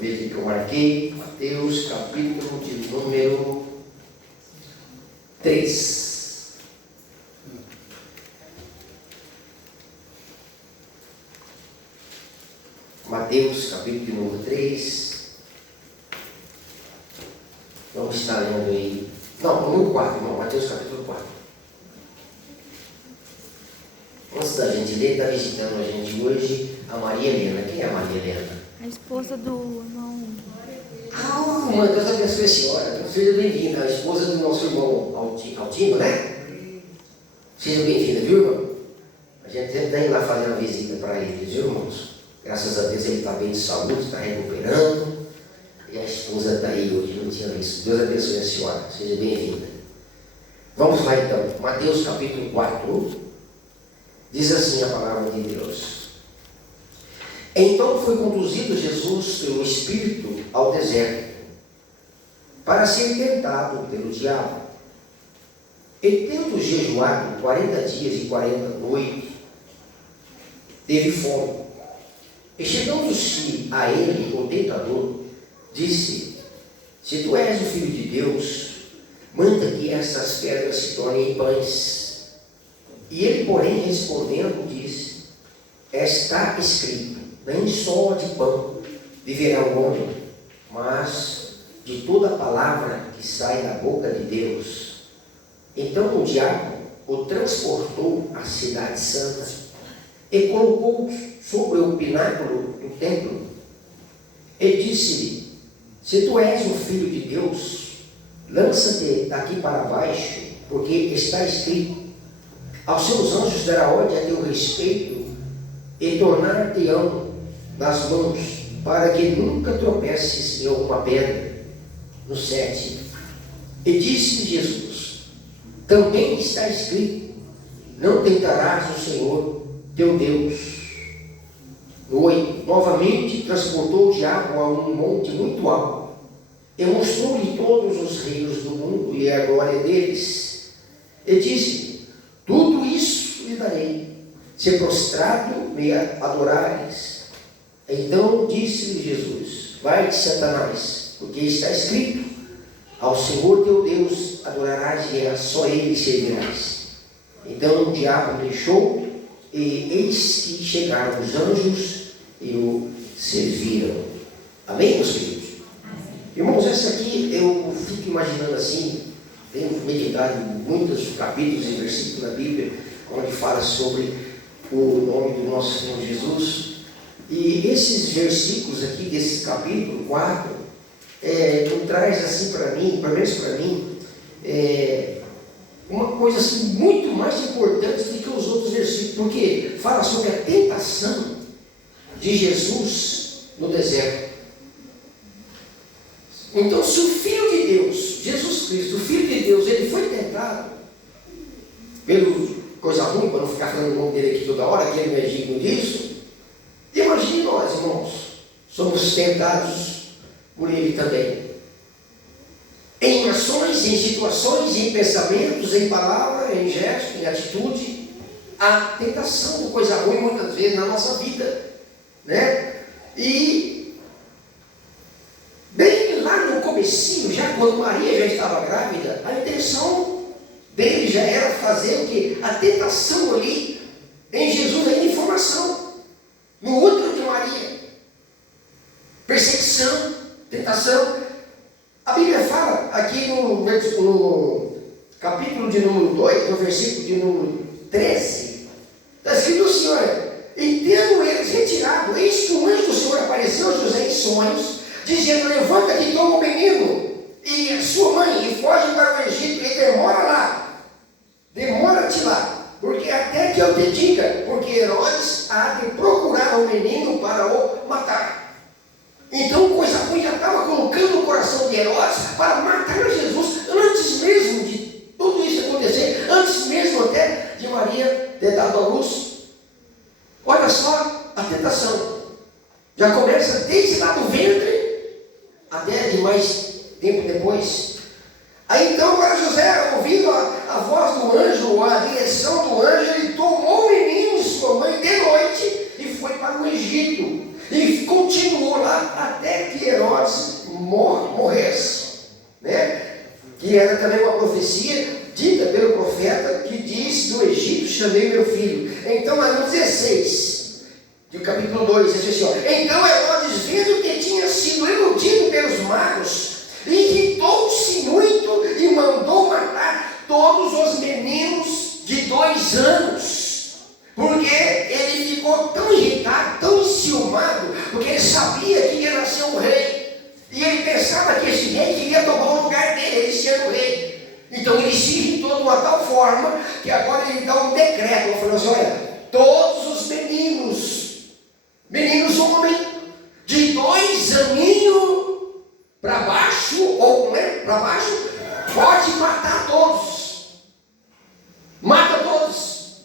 ver aqui que eu marquei. Mateus, capítulo de número 3. Mateus, capítulo de número 3. Vamos estar lendo aí. Não, número 4, irmão. Mateus, capítulo 4. Antes da gente ler, está visitando a gente hoje a Maria Helena. Quem é a Maria Helena? A esposa do irmão. Mãe, Deus abençoe a senhora. Seja bem-vinda, a esposa do nosso irmão Altino, né? Seja bem-vinda, viu, irmão? A gente sempre tem lá fazer uma visita para eles, viu, irmãos? Graças a Deus ele está bem de saúde, está recuperando. E a esposa está aí hoje, não tinha visto. Deus abençoe a senhora, seja bem-vinda. Vamos lá então, Mateus capítulo 4. Diz assim a palavra de Deus. Então foi conduzido Jesus pelo Espírito ao deserto, para ser tentado pelo diabo. E tendo jejuado 40 dias e 40 noites, teve fome. E chegando-se a ele, o tentador, disse: se tu és o Filho de Deus, manda que essas pedras se tornem em pães. E ele, porém, respondendo, disse: está escrito, nem só de pão viverá o homem, mas de toda palavra que sai da boca de Deus. Então o diabo o transportou à cidade santa e colocou sobre o pináculo do templo e disse-lhe: se tu és o Filho de Deus, lança-te daqui para baixo, porque está escrito: aos seus anjos dará ordem a teu respeito e tornar-te-ão nas mãos, para que nunca tropeces em alguma pedra. No 7. E disse Jesus: também está escrito: não tentarás o Senhor teu Deus. No 8. Novamente transportou o diabo a um monte muito alto e mostrou-lhe todos os reinos do mundo e a glória deles. E disse: tudo isso lhe darei, se prostrado me adorares. Então disse-lhe Jesus: vai-te, Satanás, porque está escrito: ao Senhor teu Deus adorarás e a só ele servirás. Então o diabo deixou, e eis que chegaram os anjos e o serviram. Amém, meus queridos? Irmãos, essa aqui eu fico imaginando assim. Tenho meditado em muitos capítulos e versículos da Bíblia, onde fala sobre o nome do nosso Senhor Jesus. E esses versículos aqui, desse capítulo 4, traz assim para mim, pelo menos para mim, uma coisa assim, muito mais importante do que os outros versículos, porque fala sobre a tentação de Jesus no deserto. Então, se o Filho de Deus, Jesus Cristo, o Filho de Deus, ele foi tentado pelo coisa ruim, para não ficar falando o nome dele aqui toda hora, que ele não é digno disso, imagine nós, irmãos, somos tentados por ele também. Em ações, em situações, em pensamentos, em palavra, em gesto, em atitude, a tentação de coisa ruim muitas vezes na nossa vida, né? E bem lá no comecinho, já quando Maria já estava grávida, a intenção dele já era fazer o que? A tentação ali em Jesus, a informação. No útero de Maria, perseguição, tentação. A Bíblia fala aqui no capítulo de número 2, no versículo de número 13, está escrito assim: olha, e tendo eles retirado, eis que o anjo do Senhor apareceu a José em sonhos, dizendo: levanta-te, toma o menino e a sua mãe e foge para o Egito, e demora-te lá, porque até que eu te diga, porque Herodes há de procurar o menino para o matar. Então coisa ruim já estava colocando no coração de Herodes para matar Jesus, antes mesmo de tudo isso acontecer, antes mesmo até de Maria ter dado à luz. Olha só a tentação, já começa desde lá do ventre até de mais tempo depois. Aí então, para José, ouvindo a voz do anjo, a direção do anjo, ele tomou o menino e sua mãe de noite e foi para o Egito. E continuou lá até que morresse, né? Que era também uma profecia dita pelo profeta que diz: do Egito chamei meu filho. Então, lá no 16, do capítulo 2, diz assim, ó: então Herodes, vendo que tinha sido iludido pelos magos, irritou-se muito e mandou matar todos os meninos de 2 anos, porque ele ficou tão irritado, tão enciumado, porque ele sabia que ia nascer um rei, e ele pensava que esse rei queria tomar o lugar dele, ele sendo o rei. Então ele se irritou de uma tal forma, que agora ele dá um decreto, ele falou assim: olha, todos os meninos homens, de 2 aninhos para baixo, ou para baixo, pode matar todos. Mata todos.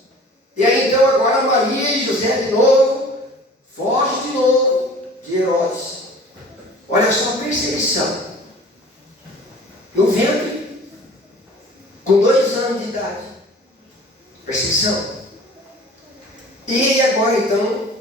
E aí então agora Maria e José de novo, foge de novo de Herodes. Olha só a perseguição. No ventre, com 2 anos de idade. Perseguição. E agora então,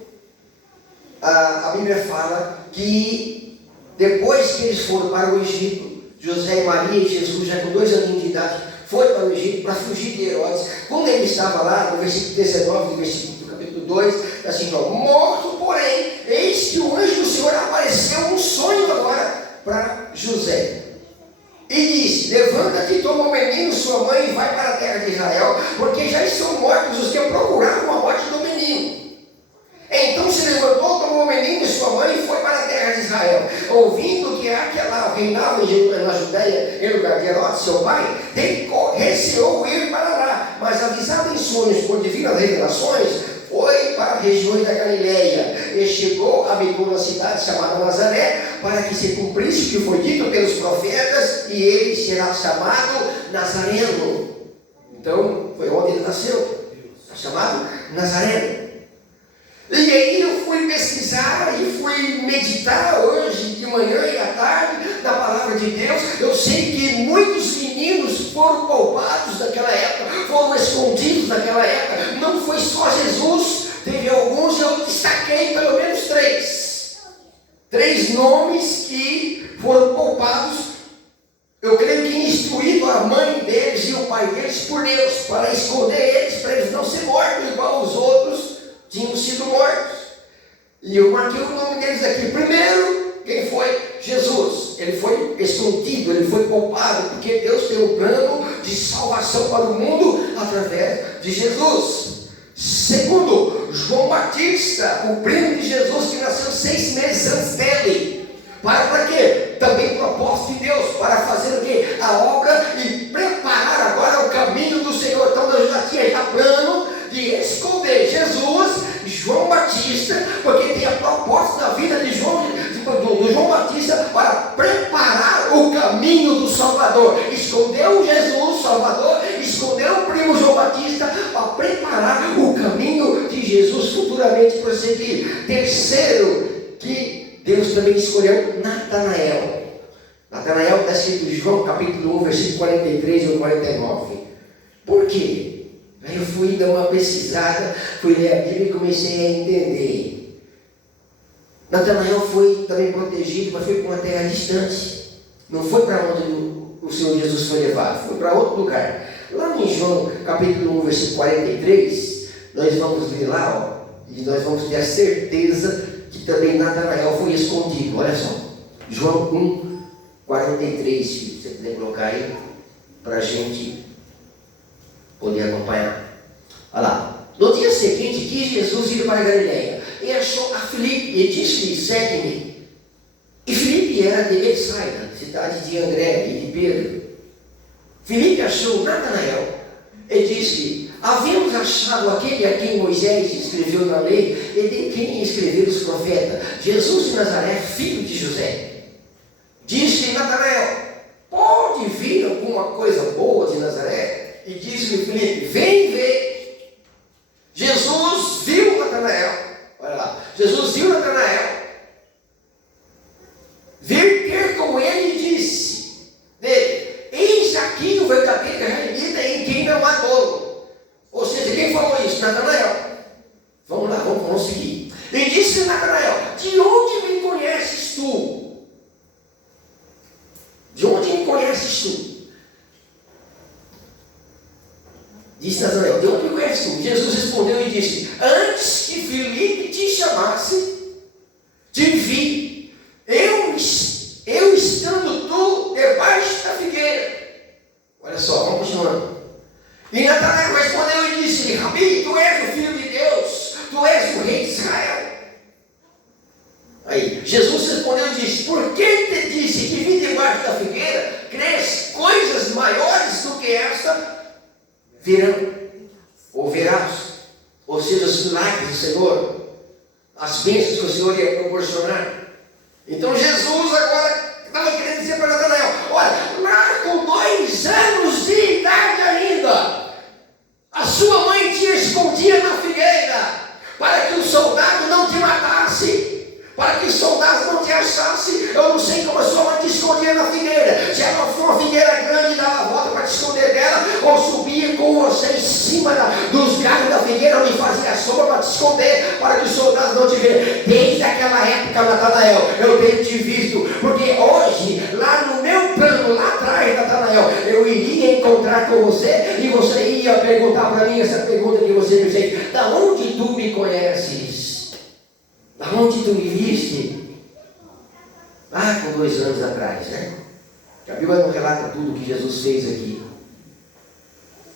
a Bíblia fala que depois que eles foram para o Egito, José e Maria e Jesus, já com 2 aninhos de idade, foi para o Egito para fugir de Herodes. Quando ele estava lá, no versículo 19 do capítulo 2, assim, ó: morto, porém, eis que o anjo do Senhor apareceu um sonho agora para José. E disse: levanta-te, toma o menino, sua mãe, e vai para a terra de Israel, porque já estão mortos os que procuravam a morte do menino. Então se levantou, tomou o menino e sua mãe e foi para a terra de Israel. Ouvindo que aquela reinava na Judéia em lugar de Herodes, seu pai, receou ir para lá, mas avisado em sonhos por divinas revelações, foi para regiões da Galileia e chegou, habitou na cidade chamada Nazaré, para que se cumprisse o que foi dito pelos profetas, e ele será chamado Nazareno. Então foi onde ele nasceu, chamado Nazareno. E aí eu fui pesquisar e fui meditar hoje de manhã e à tarde na palavra de Deus. Eu sei que muitos meninos foram poupados naquela época, foram escondidos naquela época. Não foi só Jesus, teve alguns, eu destaquei pelo menos 3 nomes que foram poupados. Eu creio que instruído a mãe deles e o pai deles por Deus, para esconder eles, para eles não serem mortos igual os outros tinham sido mortos. E eu marquei o nome deles aqui. Primeiro, quem foi? Jesus. Ele foi escondido, ele foi poupado, porque Deus tem um plano de salvação para o mundo através de Jesus. Segundo, João Batista, o primo de Jesus, que nasceu 6 meses antes dele. Para quê? Também propósito de Deus, para fazer o quê? A obra e preparar agora o caminho do Senhor. Então Deus já tinha plano de esconder Jesus, João Batista, porque tinha propósito na vida de do João Batista para preparar o caminho do Salvador. Escondeu Jesus, Salvador, escondeu o primo João Batista para preparar o caminho de Jesus futuramente prosseguir. Terceiro, que Deus também escolheu Natanael. Natanael está escrito em João capítulo 1, versículo 43 ou 49. Por quê? Aí eu fui dar uma pesquisada, fui ler a Bíblia e comecei a entender. Natanael foi também protegido, mas foi para uma terra distante. Não foi para onde o Senhor Jesus foi levado, foi para outro lugar. Lá em João capítulo 1, versículo 43, nós vamos ler lá, e nós vamos ter a certeza que também Natanael foi escondido. Olha só, João 1, 43, se você puder colocar aí, para a gente poder acompanhar. Olha lá. No dia seguinte, quis Jesus ir para a Galileia e achou a Filipe e disse-lhe: segue-me. E Filipe era de Betsaida, cidade de André e de Pedro. Filipe achou Natanael e disse-lhe: havemos achado aquele a quem Moisés escreveu na lei e de quem escreveram os profetas, Jesus de Nazaré, filho de José. Disse-lhe Natanael: pode vir alguma coisa boa de Nazaré? E disse-lhe Filipe: vem ver. Jesus viu Natanael. Olha lá. Jesus viu Natanael vir ter com ele e disse dele: eis aqui o verdadeiro israelita em quem não há dolo. Ou seja, quem falou isso? Natanael. Vamos lá, vamos seguir. E disse Natanael: de onde me conheces tu? tu? Disse Natanael, de onde conheces tu? Jesus respondeu e disse, antes que Filipe te chamasse, te vi, eu estando tu debaixo da figueira. Olha só, vamos continuando. E Natanael respondeu e disse, Rabi, tu és o Filho de Deus, tu és o Rei de Israel. Aí, Jesus respondeu e disse, por que te disse que vim debaixo da figueira, crês coisas maiores do que esta virão, ou verás, ou seja, os milagres do Senhor, as bênçãos que o Senhor ia proporcionar. Então Jesus agora estava querendo dizer para Natanael, olha, lá com 2 anos de idade ainda, a sua mãe te escondia na figueira, para que o soldado não te matasse, para que os soldados não te achassem. Eu não sei como a sua mãe te escondia na figueira, se ela for uma figueira grande, dava a volta para te esconder dela, ou subia com você em cima dos galhos da figueira, onde fazia sombra para te esconder, para que os soldados não te vejam. Desde aquela época, Natanael, eu tenho te visto, porque hoje, lá no meu plano, lá atrás, Natanael, eu iria encontrar com você, e você ia perguntar para mim essa pergunta que você me fez, da onde tu me conheces? Da onde tu me viste? Ah, com 2 anos atrás, né? Que a Bíblia não relata tudo o que Jesus fez aqui,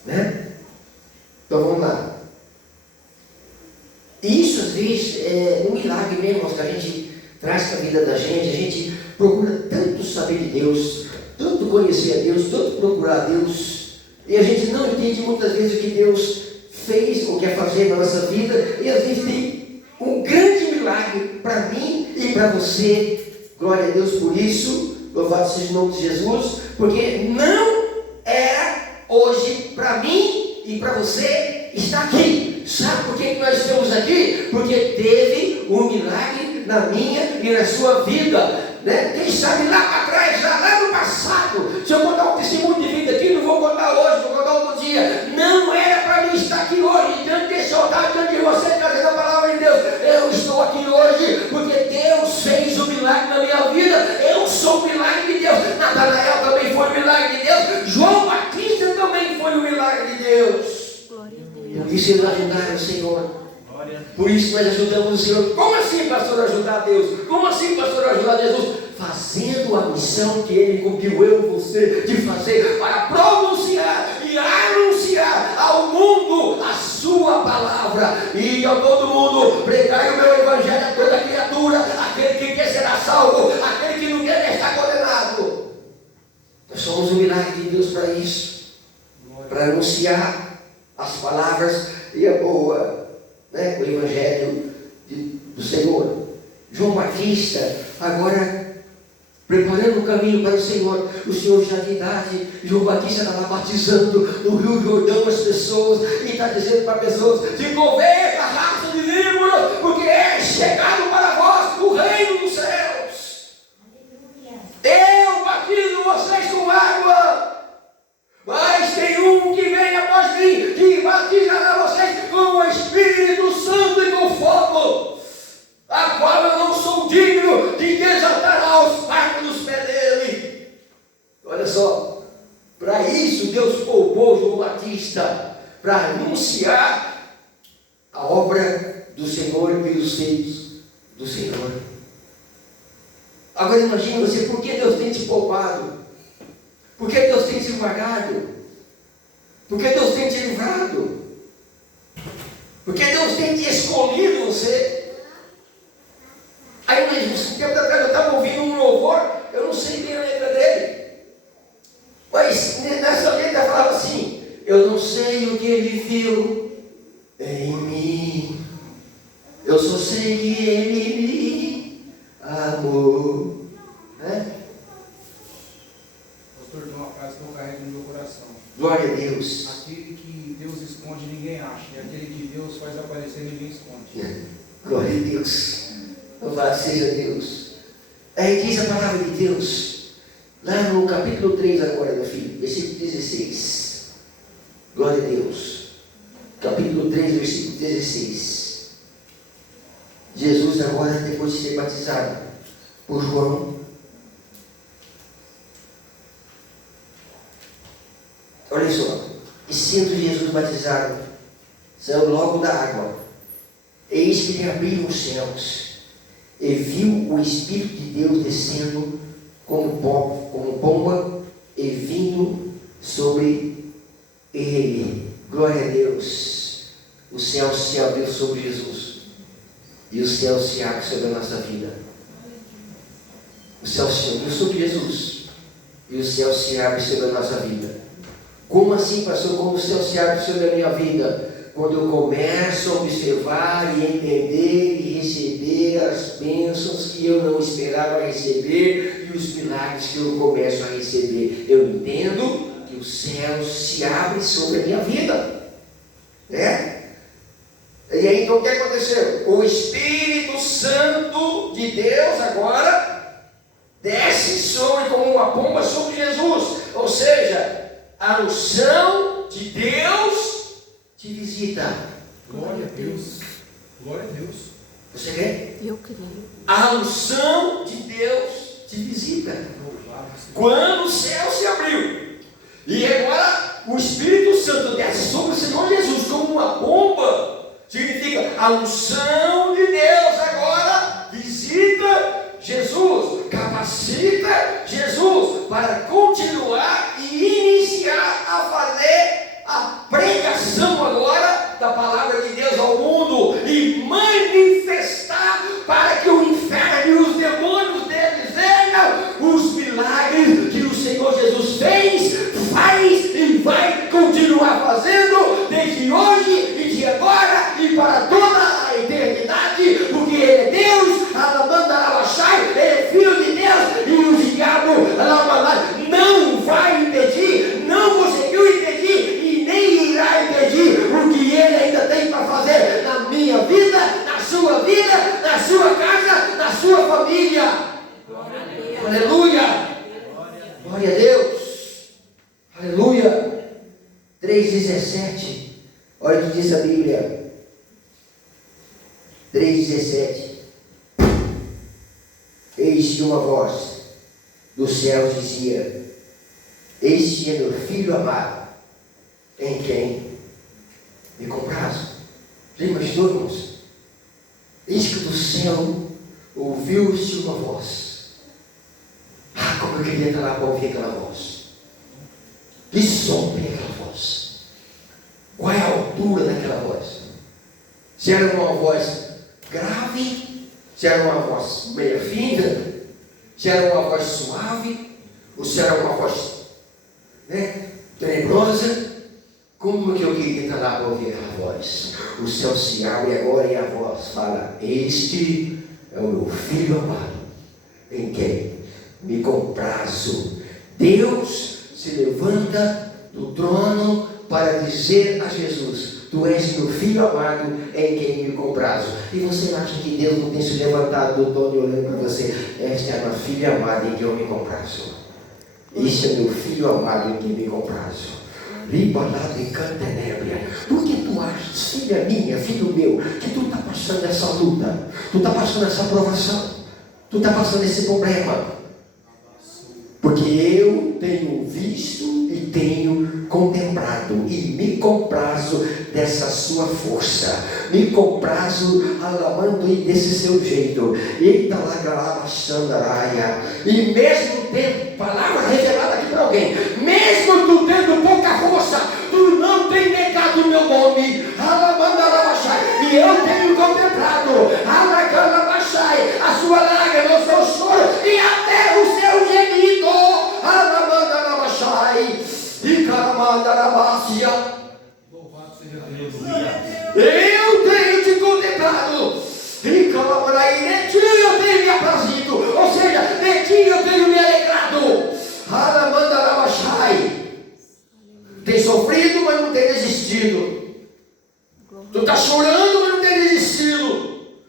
né? Então vamos lá. E isso às vezes é um milagre mesmo, que a gente traz para a vida da gente. A gente procura tanto saber de Deus, tanto conhecer a Deus, tanto procurar a Deus, e a gente não entende muitas vezes o que Deus fez ou quer fazer na nossa vida, e às vezes tem um grande milagre para mim e para você. Glória a Deus por isso. Louvado seja o nome de Jesus. Porque não era hoje para mim e para você estar aqui. Sabe por que nós estamos aqui? Porque teve um milagre na minha e na sua vida, né? Quem sabe lá para trás, lá no passado. Se eu contar um testemunho de vida aqui, não vou contar hoje, vou contar outro dia. Não era para mim estar aqui hoje, diante desse altar, diante de você, trazendo a palavra de Deus. Eu estou aqui hoje porque Deus fez o milagre na minha vida. Eu sou o milagre de Deus. Natanael também foi o milagre de Deus. João Batista também foi o milagre de Deus. Por isso eles ajudaram o Senhor. Por isso nós ajudamos o Senhor. Como assim, pastor, ajudar Deus? Como assim, pastor, ajudar Jesus? Fazendo a missão que Ele cumpriu, eu e você, de fazer, para pronunciar e anunciar ao mundo a sua palavra. E a todo mundo pregar o meu evangelho a toda criatura, aquele que quer será salvo, aquele que não quer estar condenado. Nós somos um milagre de Deus para isso, para anunciar as palavras e a boa, né, o evangelho do Senhor. João Batista agora preparando o caminho para o Senhor já de idade. João Batista estava batizando no Rio Jordão as pessoas, e está dizendo para pessoas: se converta, raça de víboras, porque é chegado para vós o reino dos céus. Eu batizo vocês com água, mas tem um que vem após mim, que batizará vocês com o Espírito Santo e com fogo, a qual eu não sou digno de desatar aos fardos dos pés dele. Olha só, para isso Deus poupou João Batista, para anunciar a obra do Senhor e os feitos do Senhor. Agora imagine você, por que Deus tem te poupado? Por que Deus tem te guardado? Por que Deus tem te livrado? Por que Deus tem te escolhido você? Aí um tempo atrás eu estava ouvindo um louvor, eu não sei bem a letra dele, mas nessa letra falava assim: eu não sei o que ele viu em mim, eu só sei que ele me amou, né? Pastor, tem uma frase que eu carrego no meu coração. Glória a Deus. Aquele que Deus esconde, ninguém acha, e aquele que Deus faz aparecer, ninguém esconde. Glória a Deus. Louvado seja Deus. Aí diz a palavra de Deus, lá no capítulo 3 agora, meu filho, versículo 16. Glória a Deus. Capítulo 3, versículo 16. Jesus agora, depois de ser batizado por João, Olha só. E sendo Jesus batizado, saiu logo da água. Eis que lhe abriram os céus, e viu o Espírito de Deus descendo como pomba e vindo sobre ele. Glória a Deus. O céu se abriu sobre Jesus. E o céu se abre sobre a nossa vida. O céu se abriu sobre Jesus. E o céu se abre sobre a nossa vida. Como assim, pastor? Como o céu se abre sobre a minha vida? Quando eu começo a observar e entender e receber as bênçãos que eu não esperava receber e os milagres que eu começo a receber. Eu entendo que o céu se abre sobre a minha vida. Né? E aí então o que aconteceu? O Espírito Santo de Deus agora desce sobre como uma pomba sobre Jesus. Ou seja, a unção de Deus te visita. Glória a Deus. Glória a Deus. Você crê? Eu creio. A unção de Deus te visita. Quando o céu se abriu e agora o Espírito Santo desce sobre o Senhor Jesus como uma pomba, significa a unção de Deus agora visita Jesus, capacita Jesus para continuar e iniciar a fazer a pregação agora da palavra de Deus ao mundo e manifestar para que o inferno e os demônios deles vejam os milagres que o Senhor Jesus fez, faz e vai continuar fazendo desde hoje e de agora e para toda a eternidade, porque Ele é Deus, Ele é Filho de Deus e o diabo não vai impedir, não conseguiu impedir e nem irá impedir o que Ele ainda tem para fazer na minha vida, na sua casa, na sua família. Aleluia! Glória a Deus! Aleluia! 3,17. Olha o que diz a Bíblia. 3,17. Eis que uma voz do céu dizia: este é meu filho amado, em quem me comprazo. Já imaginou, irmãos? Eis que do céu ouviu-se uma voz. Ah, como eu queria estar lá para ouvir aquela voz. Que som tem aquela voz? Qual é a altura daquela voz? Se era uma voz grave, se era uma voz meia fina, se era uma voz suave, ou se era uma voz tenebrosa. Como que eu queria estar lá para ouvir aquela voz? O céu se abre agora e a voz fala: este é o meu filho amado, em quem me comprazo. Deus se levanta do trono para dizer a Jesus: tu és meu filho amado, em quem me comprazo. E você acha que Deus não tem se levantado do trono e olhando para você: esta é a minha filha amada, em quem eu me comprazo. Este é meu filho amado, em quem me comprazo. Ribalado em cantenébria. Por que tu achas, filha minha, filho meu, que tu está passando essa luta, tu está passando essa provação, tu está passando esse problema? Porque eu tenho visto e tenho contemplado e me comprazo dessa sua força, me comprazo alamando desse seu jeito. Eita lagalava xandaraia. E mesmo tendo palavra revelada aqui para alguém, mesmo tu tendo pouca força, tu não tem negado o meu nome. E eu tenho contemplado a sua lágrima, o seu choro e até o seu gemido. E caramandarabácia. Louvado seja Deus. Eu tenho te contemplado. E calamorai, de ti eu tenho me aprazido. Ou seja, de ti eu tenho me alegrado. Aramandarabashai. Tem sofrido, mas não tem desistido. Tu está chorando, mas não tem desistido.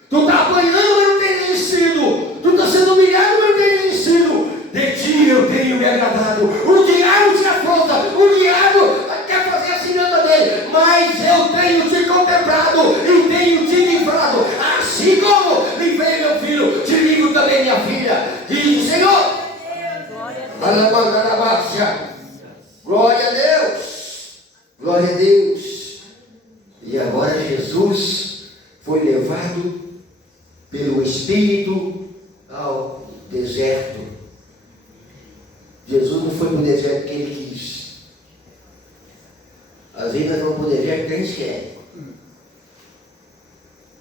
Tu está apanhando, mas não tem desistido. Tu está sendo humilhado, mas não tem desistido. De ti eu tenho me agradado. O diabo te afronta, o diabo quer fazer a cirança dele, mas eu tenho te contemplado e tenho te livrado. Assim como livrei meu filho, te livro também minha filha. Diz o Senhor. Glória a Deus. Glória a Deus. Glória a Deus. E agora Jesus foi levado pelo Espírito ao deserto. Jesus não foi para o deserto porque ele quis. Às vezes nós vamos para o deserto porque a gente quer.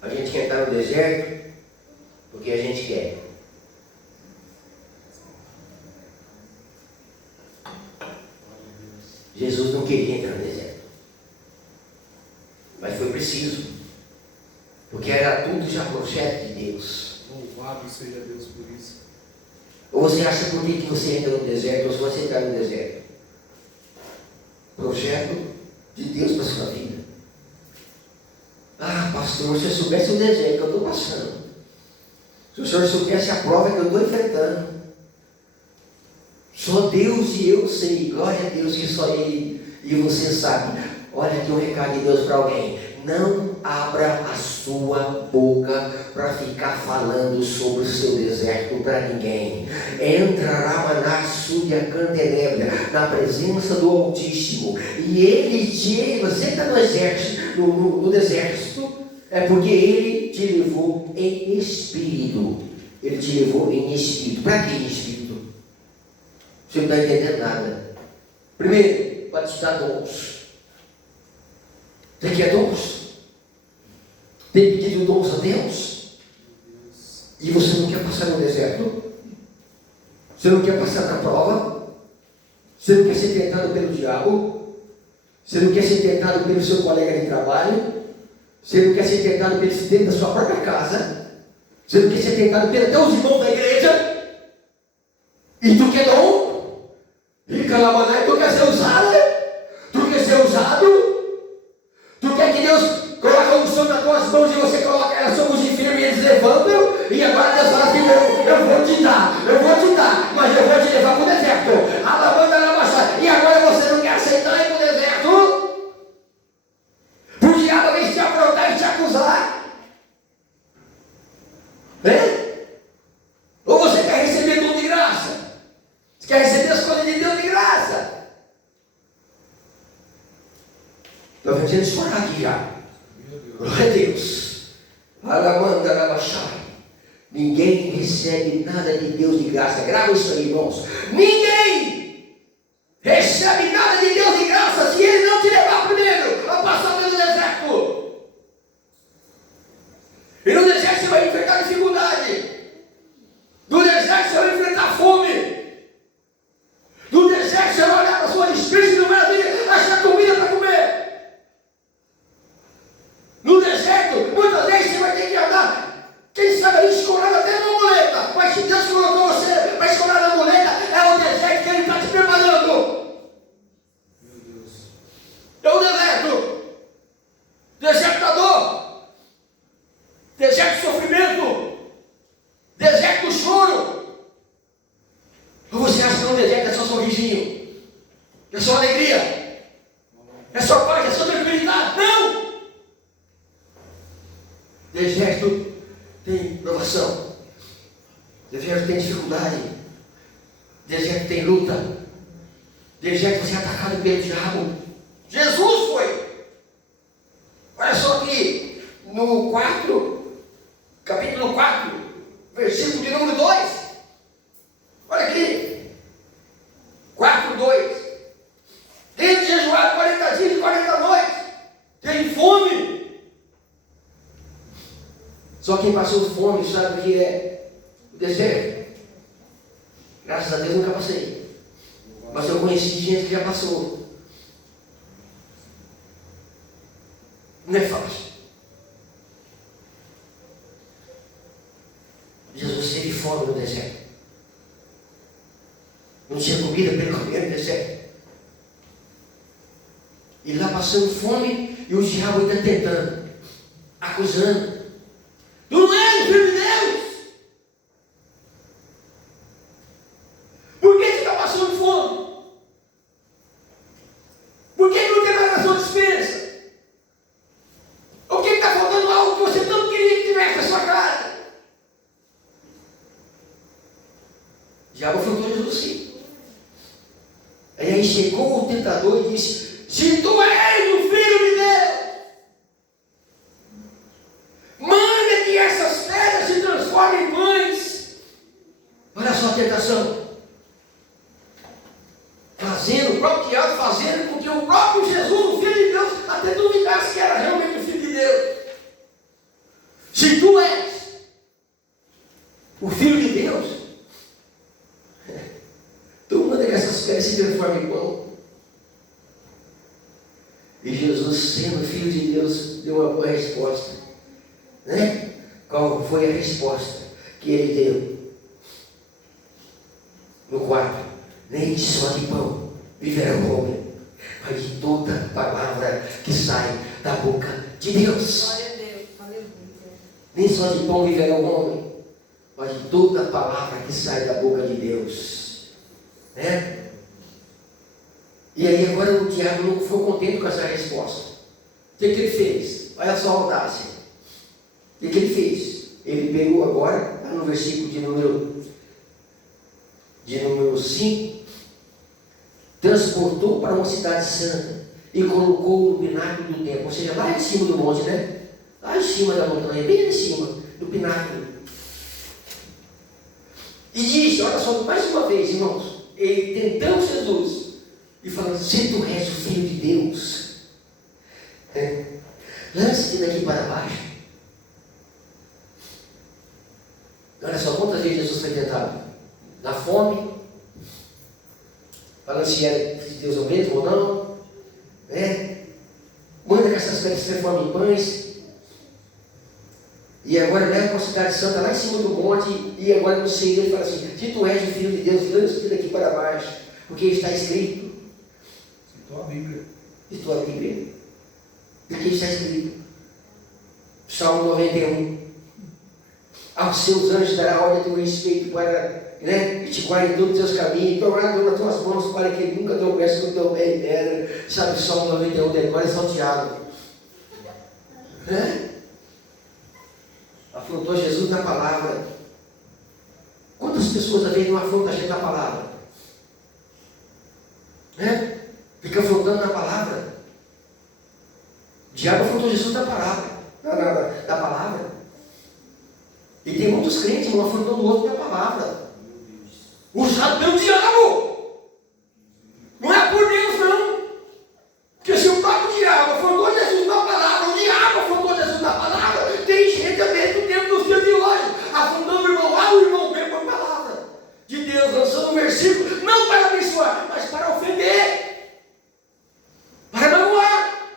A gente quer estar no deserto porque a gente quer. Jesus não queria entrar no deserto. Mas foi preciso. Porque era tudo já projeto de Deus. Louvado seja Deus por isso. Ou você acha por que você entra no deserto, ou se você entrar no deserto? Projeto de Deus para a sua vida. Ah, pastor, se eu soubesse o deserto que eu estou passando, se o senhor soubesse a prova que eu estou enfrentando, só Deus e eu sei, glória a Deus que só Ele e você sabe. Olha aqui um recado de Deus para alguém. Não abra a sua boca para ficar falando sobre o seu deserto para ninguém. Entra na presença do Altíssimo. E você está no exército, no deserto, é porque Ele te levou em espírito. Ele te levou em espírito. Para que em espírito? Você não está entendendo nada. Primeiro, para te dar dons. Você quer dons? Tem pedido dons a Deus? E você não quer passar no deserto? Você não quer passar na prova? Você não quer ser tentado pelo diabo? Você não quer ser tentado pelo seu colega de trabalho? Você não quer ser tentado pelo dentro da sua própria casa? Você não quer ser tentado pelos teus irmãos da igreja? E tu quer dom? E calamaná, tu quer ser usado? Tu quer ser usado? Tu quer que Deus coloque a unção nas tuas mãos e você coloca elas sobre os enfermos e eles levantam? E agora Deus fala assim, eu vou te dar, mas eu vou te levar para o deserto. E agora você não quer aceitar ir para o deserto? Para o diabo vir te aprontar e te acusar? Ou você quer receber tudo de graça? Você quer receber as coisas de Deus de graça? Estou fazendo chorar aqui já. Glória a Deus. Alamanda Rabachai. Ninguém recebe nada de Deus de graça. Grava isso aí, irmãos. Ninguém recebe nada de Deus de graça se Ele não te levar primeiro a passar pelo deserto. E no deserto você vai enfrentar dificuldade. No deserto você vai enfrentar fome. No deserto você vai olhar para a sua despensa e não vai achar comida para comer. No deserto, muitas vezes você vai ter que andar, quem sabe ali escorado até na muleta. Mas se Deus colocou você para escorar na muleta, é o deserto que Ele está te preparando. Meu Deus. É o deserto. Deserto da dor. Deserto do sofrimento. Deserto do choro. Ou você acha que no deserto é só sorrisinho? É só alegria? É só paz? É só tranquilidade? Não! Deserto tem provação. Deserto tem dificuldade. Deserto tem luta. Deserto você é atacado pelo diabo. Jesus foi. Olha só aqui no capítulo 4, versículo de número 2. Olha aqui. 4:2. Tem jejuado 40 dias e 40 noites. Tem fome. Só quem passou fome sabe o que é o deserto. Graças a Deus nunca passei. Mas eu conheci gente que já passou. Não é fácil. Jesus teve fome no deserto. Não tinha comida para ele comer no deserto. Ele lá passando fome e o diabo ainda tentando, acusando. Tu não és filho de Deus? Por que você está passando fome? Por que não tem nada na sua dispensa? Por que está faltando algo que você tanto queria que tivesse na sua casa? O diabo afrontou Jesus sim. Aí chegou o tentador e disse: Se tu és o Filho de Deus, manda que essas pedras se transformem em pães. Olha só a tentação. Fazendo, o próprio Tiago fazendo com que o próprio Jesus, o Filho de Deus, até duvidasse que era realmente o Filho de Deus. Se tu és o Filho de Deus, tu manda que essas pedras se transformem em pão. E Jesus, sendo Filho de Deus, deu uma boa resposta. Né? Qual foi a resposta que ele deu? No 4. Nem só de pão viverá o homem, mas de toda palavra que sai da boca de Deus. Glória a Deus, aleluia. Nem só de pão viverá o homem, mas de toda palavra que sai da boca de Deus. Né? E aí agora o diabo não ficou contente com essa resposta. O que ele fez? Olha só a audácia. O que ele fez? Ele pegou agora, está no versículo de número 5, transportou para uma cidade santa e colocou no pináculo do templo, ou seja, lá em cima do monte, né? Lá em cima da montanha, bem em cima do pináculo. E disse, olha só, mais uma vez, irmãos, ele tentando Jesus e falando, se tu és o Filho de Deus, lance-te daqui para baixo. Olha só, quantas vezes Jesus foi tentado? Na fome, falando se é de Deus ou mesmo ou não, né? Manda que essas pedras se transformem em pães, e agora leva para a cidade santa lá em cima do monte, e agora no Senhor ele fala assim, se tu és o Filho de Deus, lança-te daqui para baixo, porque está escrito. Citou a Bíblia. Citou a Bíblia. Porque está escrito. Salmo 91. Aos seus anjos dará ordem a teu respeito para, né, que te guarde em todos os teus caminhos, tomar nas tuas mãos para que ele nunca tropece com o teu pé em pedra. Sabe, Salmo 91, decora e São Tiago. Né? Afrontou Jesus na palavra. Quantas pessoas às vezes não afrontam a gente na palavra? Né? Fica afrontando na palavra. O diabo afrontou Jesus na palavra. Na palavra. E tem muitos crentes um afrontando o outro na palavra. Usado pelo diabo. Não é por Deus, não. Porque se o próprio diabo afrontou Jesus na palavra, o diabo afrontou Jesus na palavra, tem gente ao mesmo tempo nos dias de hoje, afrontando o irmão A, o irmão B por palavra de Deus, lançando um versículo, não para abençoar, mas para ofender, para magoar,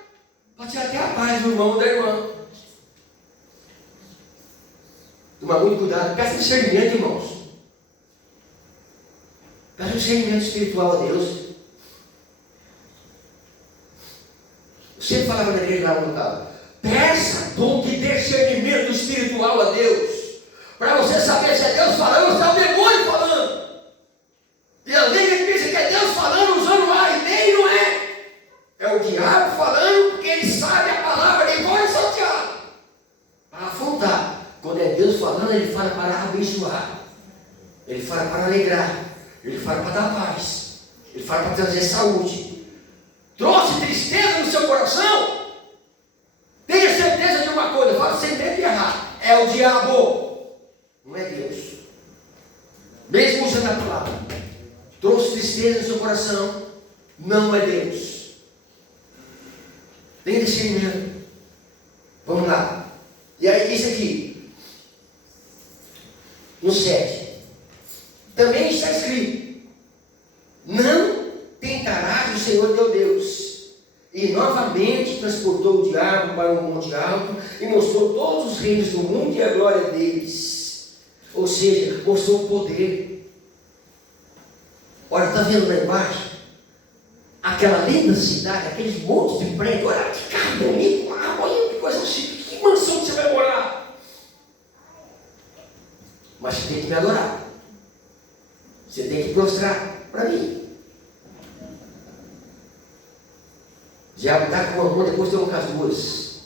para tirar até a paz do irmão ou da irmã. Toma muito cuidado, peça discernimento, irmãos. Peça discernimento espiritual a Deus. Eu sempre falava na igreja lá no local, peça dom de discernimento espiritual a Deus, para você saber se é Deus falando ou se é o demônio falando. E às vezes ele pensa que é Deus falando usando A e B e não é. É o diabo falando porque ele sabe a palavra de igual de São Tiago. Para afrontar. Quando é Deus falando, ele fala para abençoar. Ele fala para alegrar. Ele fala para dar paz. Ele fala para trazer saúde. Trouxe tristeza no seu coração? Tenha certeza de uma coisa, fala sem medo de errar. É o diabo, não é Deus. Mesmo usando a palavra. Trouxe tristeza no seu coração, não é Deus. Tenha discernimento. Vamos lá. E aí diz aqui, no 7. Também está escrito, não tentarás o Senhor teu Deus. E novamente transportou o diabo para um monte alto e mostrou todos os reinos do mundo e a glória deles. Ou seja, mostrou o poder. Olha, está vendo lá embaixo? Aquela linda cidade, aqueles montes de prédio, olha que carro bonito, olha que coisa chique, que mansão que você vai morar. Mas você tem que me adorar. Você tem que prostrar para mim. O diabo está com uma mão, depois tem com as duas.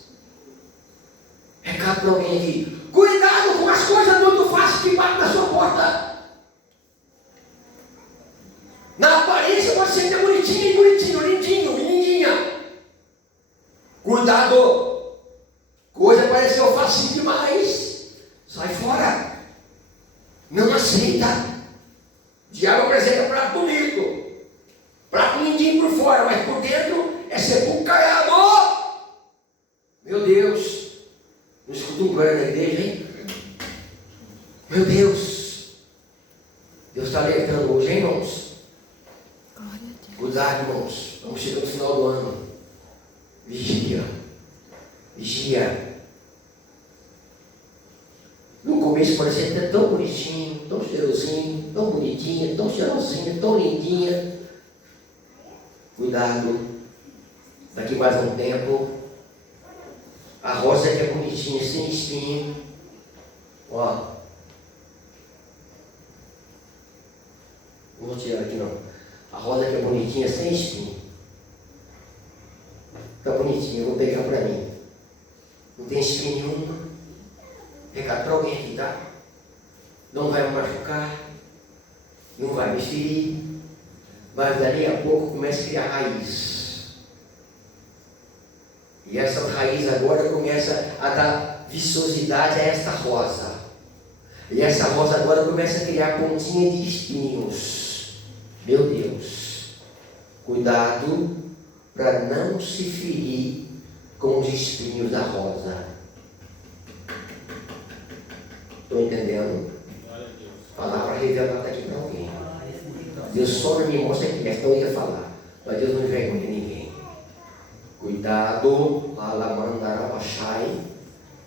Recado para alguém aqui. Cuidado com as coisas muito fáceis que batem na sua porta. Na aparência pode ser até bonitinho, lindinho, lindinha. chegando hoje, hein, irmãos? Glória a Deus. Cuidado, irmãos. Estamos chegando no final do ano. Vigia. Vigia. No começo parecia até tão bonitinho, tão cheirosinho, tão bonitinha, tão cheirosinha, tão lindinha. Cuidado. Daqui mais um tempo, a rosa que é bonitinha, sem espinho. Ó. Não vou tirar aqui não. A rosa que é bonitinha, sem espinho. Tá bonitinha, eu vou pegar pra mim. Não tem espinho nenhuma. Recado para alguém aqui, tá? Não vai me machucar, não vai me ferir, mas dali a pouco começa a criar raiz. E essa raiz agora começa a dar viçosidade a esta rosa. E essa rosa agora começa a criar pontinha de espinhos. Meu Deus, cuidado para não se ferir com os espinhos da rosa. Estou entendendo? A palavra revelada está aqui para alguém. Deus só não me mostra que esta eu ia falar, mas Deus não envergonha ninguém. Cuidado, Alamandarabachai,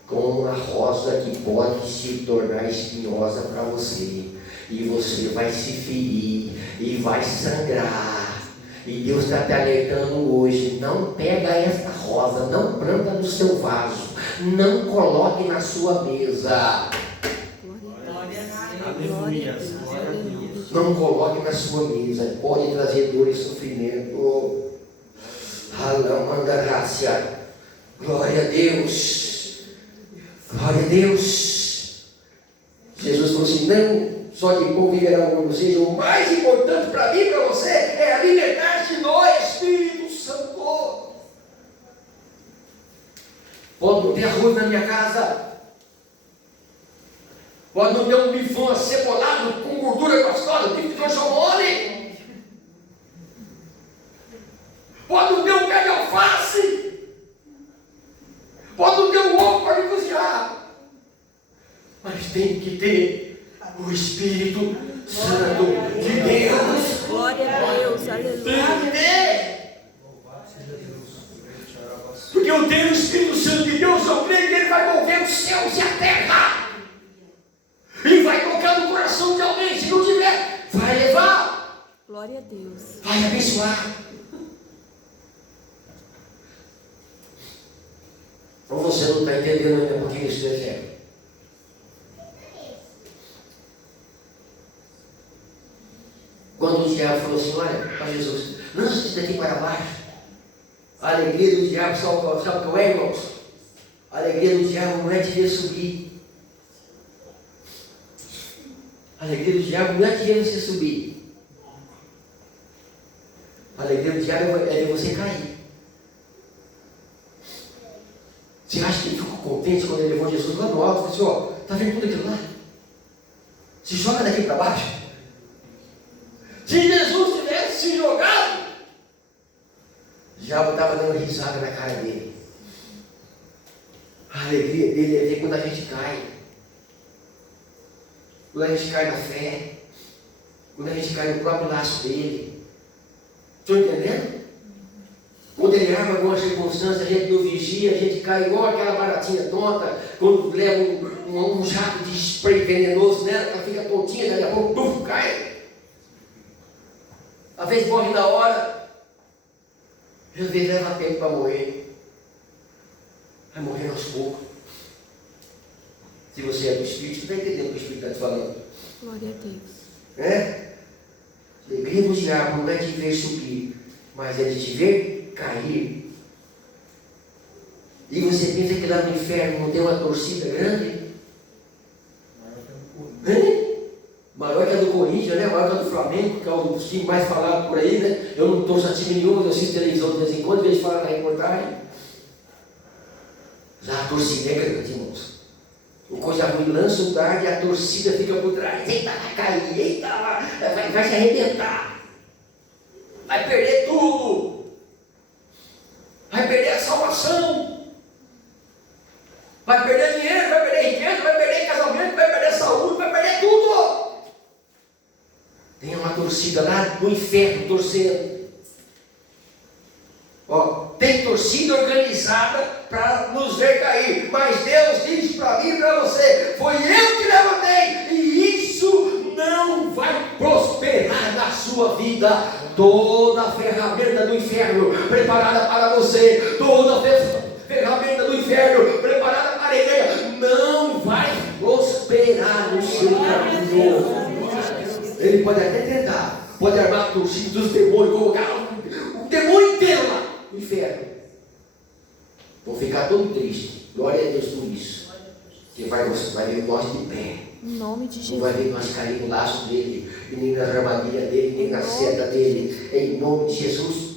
com a rosa que pode se tornar espinhosa para você. E você vai se ferir e vai sangrar. E Deus está te alertando hoje: não pega esta rosa, não planta no seu vaso, não coloque na sua mesa. Não coloque na sua mesa, pode trazer dor e sofrimento. Glória a Deus. Glória a Deus. Jesus falou assim: não só de pão viverá o homem, ou seja, o mais importante para mim e para você é alimentar-se no Espírito Santo. Pode não ter arroz na minha casa, pode não ter um bifão acebolado com gordura gostosa, bife de coxão mole, pode não ter um pé de alface, pode não ter um ovo para me cozinhar, mas tem que ter o Espírito Santo de Deus. Glória a Deus, Tem aleluia. que ter. Porque eu tenho o Espírito Santo de Deus, eu creio que Ele vai mover os céus e a terra. E vai colocar no coração de alguém. Se não tiver, vai levar. Glória a Deus. Vai abençoar. Ou você não está entendendo ainda porque isso é fé. Quando o diabo falou assim: olha, para Jesus, lança-se daqui para baixo. A alegria do diabo, sabe o que é, irmãos? A alegria do diabo não é te ver subir. A alegria do diabo não é te ver você subir. A alegria do diabo é ver você cair. Você acha que ele ficou contente quando ele levou Jesus lá no alto? Falou assim: ó, está vendo tudo aquilo lá? Se joga daqui para baixo. Se Jesus tivesse se jogado, o diabo estava dando risada na cara dele. A alegria dele é ver quando a gente cai. Quando a gente cai na fé. Quando a gente cai no próprio laço dele. Estão entendendo? Quando ele arma alguma circunstância, a gente não vigia, a gente cai igual aquela baratinha tonta, quando leva um jato de spray venenoso nela, ela fica tontinha, daqui a pouco, puf, cai. Às vezes morre na hora, às vezes leva tempo para morrer. Vai morrer aos poucos. Se você é do Espírito, você está entendendo o que o Espírito está te falando. Glória a Deus. Né? A alegria do diabo não é de ver subir, mas é de te ver cair. E você pensa que lá no inferno não tem uma torcida grande? Maior que a do Corinthians, né? Maior que a do Flamengo, que é um dos times mais falados por aí, né? Eu não torço a time nenhum, mas eu assisto televisão de vez em quando, vejo falar na reportagem. Já a torcida é grande, irmãos. Uma coisa ruim, lança o dardo e a torcida fica por trás. Eita, vai cair, eita, vai se arrebentar. Vai perder tudo. Vai perder a salvação. Vai perder dinheiro, vai perder riqueza, vai perder casamento, vai perder saúde, vai perder tudo. Tenha uma torcida lá no inferno, torcendo. Ó, tem torcida organizada para nos ver cair. Mas Deus diz para mim e para você: foi eu que levantei. E isso não vai prosperar na sua vida. Toda a ferramenta do inferno preparada para você, toda a ferramenta do inferno preparada para a igreja, não vai prosperar no seu caminho. Ele pode até tentar, pode armar a torcida dos demônios, colocar o demônio inteiro lá no inferno. Vão ficar todo tristes. Glória a Deus por isso. Que vai ver nós de pé. Em nome de Não Jesus. vai ver nós cair no laço dele, e nem na armadilha dele, nem na seta dele. Em nome de Jesus.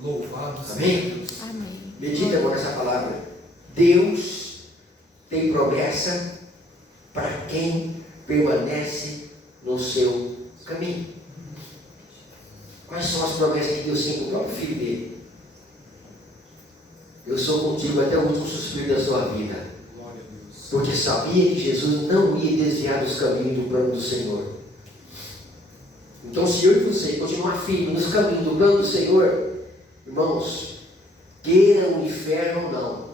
Louvado seja Amém? Deus. Amém. Medita agora essa palavra. Deus tem promessa para quem permanece no seu caminho. Quais são as promessas que Deus tem para o próprio filho dele? Eu sou contigo até o último suspiro da sua vida. Glória a Deus. Porque sabia que Jesus não ia desviar dos caminhos do plano do Senhor. Então, se eu e você continuar firme nos caminhos do plano do Senhor, irmãos, queira o inferno ou não,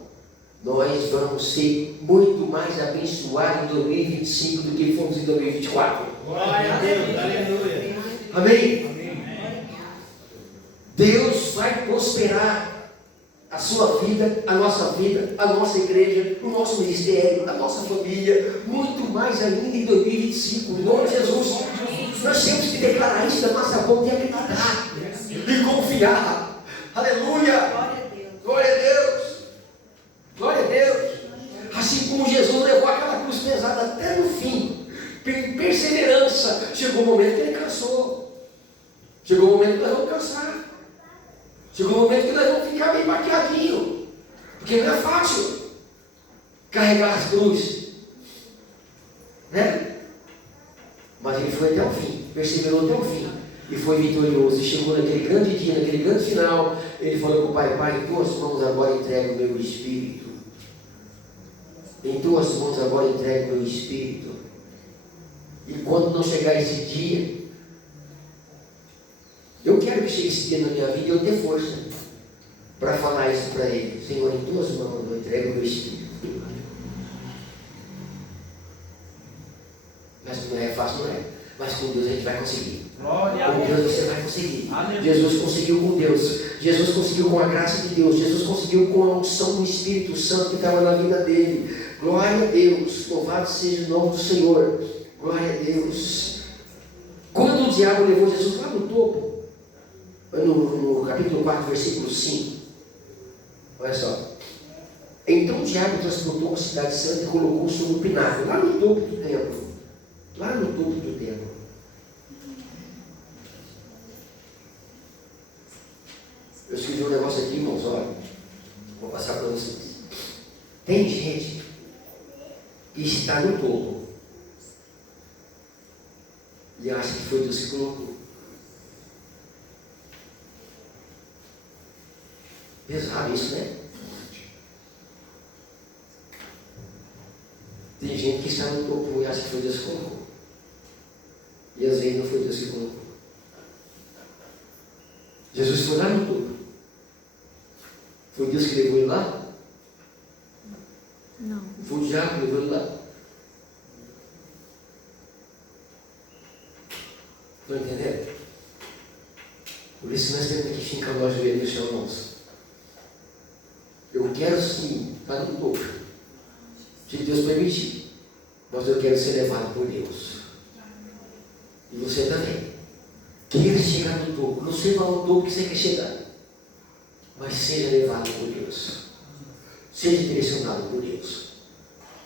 nós vamos ser muito mais abençoados em 2025 do que fomos em 2024. Glória a Deus, aleluia. Amém? Amém. Deus vai prosperar a sua vida, a nossa igreja, o nosso ministério, a nossa família, muito mais ainda em 2025, em nome de Jesus. Nós temos que declarar isso da nossa boca e acreditar, e confiar. Aleluia! Glória a Deus! Glória a Deus! Assim como Jesus levou aquela cruz pesada até no fim, perseverança, chegou o momento que ele cansou. Chegou o momento que nós vamos cansar. Chegou o momento que nós vamos ficar meio baqueadinho, porque não é fácil carregar as cruzes, né? Mas ele foi até o fim, perseverou até o fim, e foi vitorioso, e chegou naquele grande dia, naquele grande final, ele falou para o Pai: Pai, em tuas mãos agora entrego o meu espírito, em tuas mãos agora entrego o meu espírito. E quando não chegar esse dia, eu quero que chegue esse dia na minha vida e eu ter força para falar isso para ele: Senhor, em tuas mãos eu entrego o meu espírito. Mas não é fácil, não é? Mas com Deus a gente vai conseguir. Glória a Com Deus. Deus você vai conseguir. Aleluia. Jesus conseguiu com Deus. Jesus conseguiu com a graça de Deus. Jesus conseguiu com a unção do Espírito Santo que estava na vida dele. Glória a Deus. Louvado seja o nome do Senhor. Glória a Deus. Quando o diabo levou Jesus lá no topo, no capítulo 4, versículo 5, olha só. Então o diabo transportou a cidade santa e colocou sobre o pináculo, lá no topo do templo. Lá no topo do templo. Eu escrevi um negócio aqui, irmãos, olha. Vou passar para vocês. Tem gente que está no topo e acha que foi Deus que colocou. Pesado isso, né? Tem gente que está no topo e acha que foi Deus que colocou. E às vezes não foi Deus que colocou. Jesus foi lá no topo. Foi Deus que levou ele lá? Não. Foi o diabo que levou ele lá? Estão entendendo? Por isso nós temos que fincar nós joelhos no chão, irmãos. Eu quero sim estar no topo, se Deus permitir, mas eu quero ser levado por Deus. E você também. Queira chegar no topo, não sei qual é o topo que você quer chegar, mas seja levado por Deus, seja direcionado por Deus,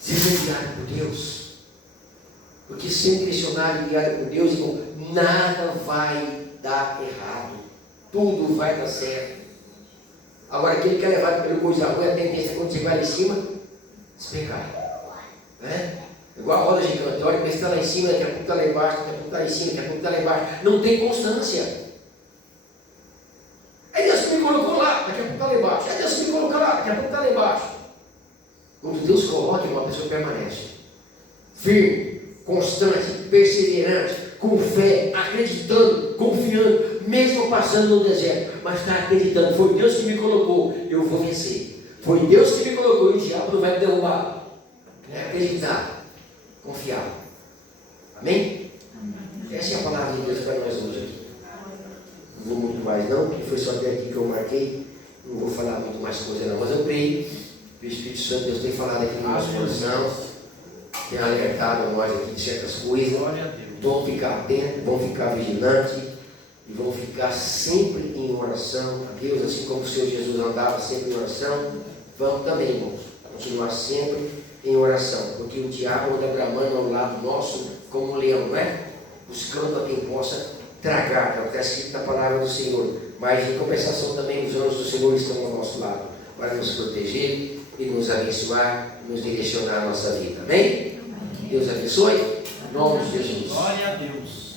seja guiado por Deus. Porque sendo direcionado e guiado por Deus, irmão, nada vai dar errado, tudo vai dar certo. Agora, aquele que é levado pelo coisa ruim, a tendência quando você vai lá em cima, despecar. Né? Igual a roda gigante, olha, pensa que está lá em cima, daqui a pouco está lá embaixo, daqui a pouco está lá em cima, daqui a pouco está lá embaixo. Não tem constância. Aí Deus me colocou lá, daqui a pouco está lá embaixo. Aí Deus me colocou lá, daqui a pouco está lá embaixo. Quando Deus coloca, uma pessoa permanece. Firme, constante, perseverante. fé, acreditando, confiando, mesmo passando no deserto, mas está acreditando, foi Deus que me colocou, eu vou vencer. Foi Deus que me colocou e o diabo não vai me derrubar. É acreditar, confiar. Amém? Essa é a palavra de Deus para nós hoje aqui. Não vou muito mais não, porque foi só até aqui que eu marquei. Não vou falar muito mais coisa não, mas eu creio que o Espírito Santo Deus tem falado aqui no nosso coração, tem alertado a nós aqui de certas coisas. Glória a Deus. Vão ficar atentos, vão ficar vigilantes e vão ficar sempre em oração a Deus, assim como o Senhor Jesus andava sempre em oração. Vamos também, irmãos, continuar sempre em oração, porque o diabo anda bramando ao lado nosso como um leão, não é? Buscando a quem possa tragar, que é o que está escrito na palavra do Senhor. Mas em compensação também os anjos do Senhor estão ao nosso lado para nos proteger e nos abençoar, nos direcionar a nossa vida. Amém? Deus abençoe. Em nome de Jesus. Glória a Deus.